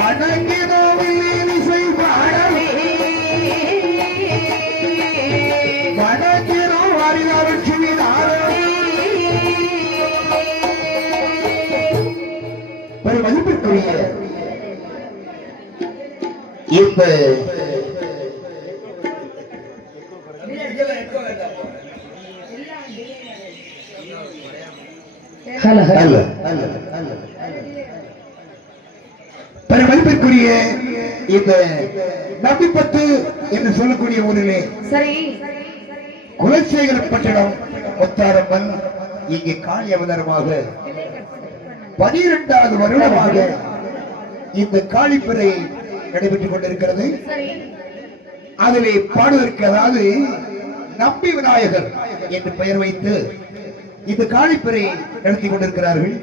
வணங்கினோம் இப்ப மதிப்பிற்குரிய இந்த நம்பிப்பத்து என்று சொல்லக்கூடிய ஊரிலே சரி குலசேகரப்பட்டினம் முத்தாரம்மன் இங்கே காளி அவதாரமாக 12வது வருடமாக இந்த காளிப்பிறை நடைபெற்றுக் கொண்டிருக்கிறது. அதிலே பாடுவதற்கு அதாவது நம்பி விநாயகர் என்று பெயர் வைத்து இந்த காளிப்பிறை நடத்தி கொண்டிருக்கிறார்கள்.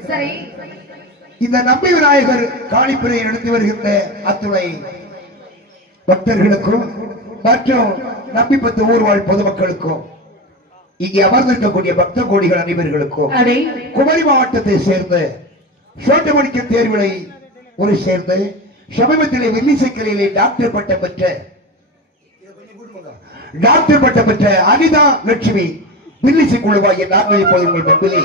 இந்த நம்பி விநாயகர் காளிப்பிறை நடத்தி வருகின்ற அத்துணை பக்தர்களுக்கும் மற்றும் நம்பிப்பத்து ஊர்வாழ் பொதுமக்களுக்கும் இங்கே அமர்ந்திருக்கக்கூடிய பக்த கோடிகள் அனைவர்களுக்கும் குமரி மாவட்டத்தை சேர்ந்த சோட்டமணிக்க தேர்விலை ஒரு சேர்ந்து சமீபத்திலே வெள்ளிசைக்கலையிலே டாக்டர் பட்டம் பெற்ற அனிதா லட்சுமி வில்லிசை குழுவாகிய நாங்கள் இப்போது உங்கள் பண்பிலே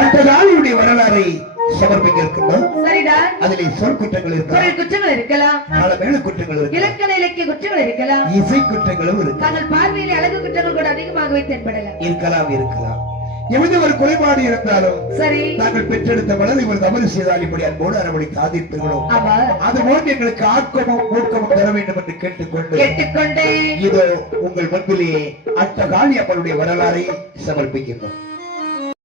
அந்த நாளினுடைய வரலாறை சமர்ப்பிக்க இருக்கின்றோம். அதிலே சொல் குற்றங்கள் இருக்கலாம், பல மேல குற்றங்கள் இலக்கண இலக்கிய குற்றங்கள் இருக்கலாம், இசை குற்றங்களும் தங்கள் பார்வையிலே அழகு குற்றங்கள் கூட அதிகமாகவே தென்படலாம் இருக்கலாம். எவ்வளவு ஒரு குறைபாடு இருந்தாலும் சரி நாங்கள் பெற்றெடுத்த வளர் இவர் தவறு செய்தால் இப்படி அன்போடு அரவணைத்து ஆதிப்பீர்களோம். அதுபோன்று எங்களுக்கு ஆக்கமும் ஊக்கமும் தர வேண்டும் என்று கேட்டுக்கொண்டு இதோ உங்கள் முன்பிலேயே அட்டகாளி அம்மனுடைய வரலாறை சமர்ப்பிக்கின்றோம்.